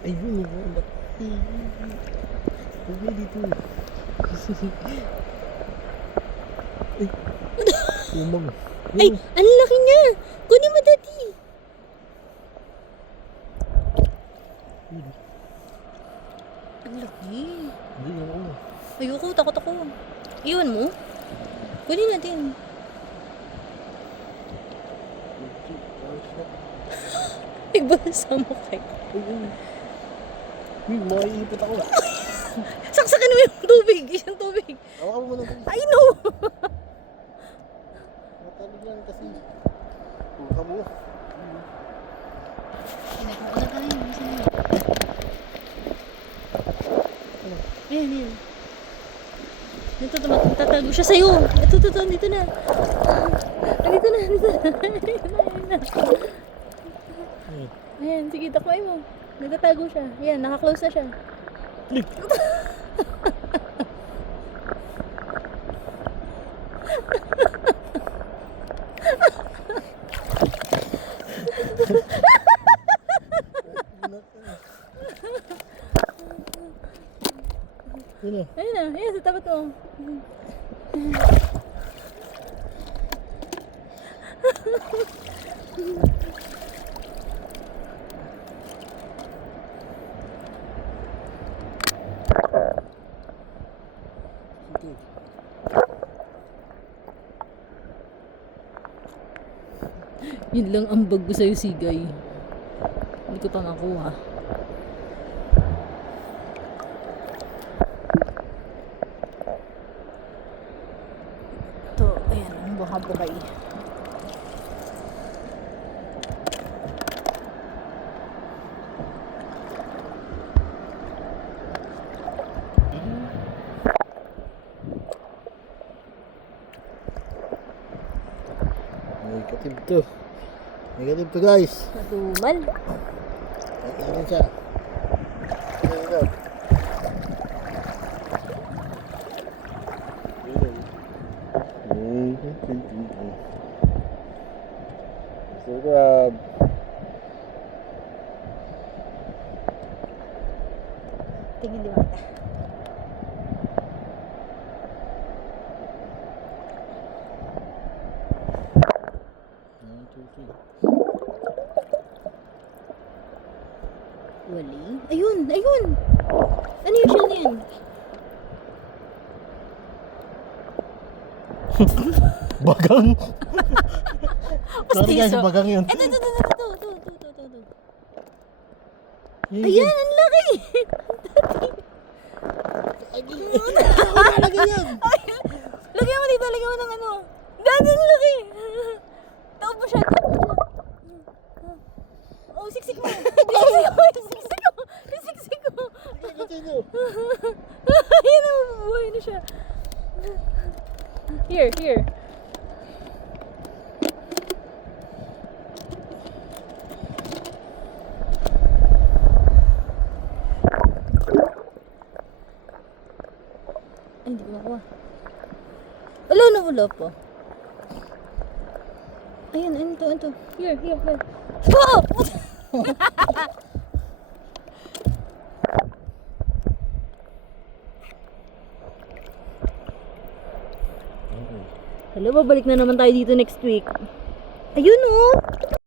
Ayun, ba't? Huwag na dito. Ay, umang. Ay, ang laki niya. Kunin mo, Daddy. Ang laki. Hindi, ako. Ayoko, takot ako. Iwan mo? Kunin natin. Ibalsa mo kayo. Uy, maiipot ako. Saksakan mo yung tubig. Yung tubig. Hawakan mo muna ito. I know. Matalig yan kasi. Huwag mo. Ayan, ayan. Dito, tatago siya sa'yo. Ito, dito na. Dito na. Ayan, sige, takmay mo. Nagtatago siya. Ayan, naka-close na siya. Ayun na, ayan, sa tapat mo. Yun lang ang bag ko sa'yo, Sigay. Hindi ko pa makuha. Ito, ayan, ang baka bukay. Negative to. Negative to, guys. Natumal. Ayan siya. Ayan siya. Mr. Crab. Tingin di ba kita? Wali? Ayun! Ayun! Ano yung shell na yan? Bagang. Sorry guys, Pastiso. bagang yun. Ito. Ayan, ang laki! Ay, lagay yan. Lagyan mo dito, lagyan mo ng ano. Dad, ang laki! Taob mo siya. Oh, siksik mo. Siksik mo. Ayan na, mabuhay na siya. Here. Ay, hindi ko makuha. Wala po. Ayan, ito. Here. Oh! Hello, babalik na naman tayo dito next week. Ayun oh!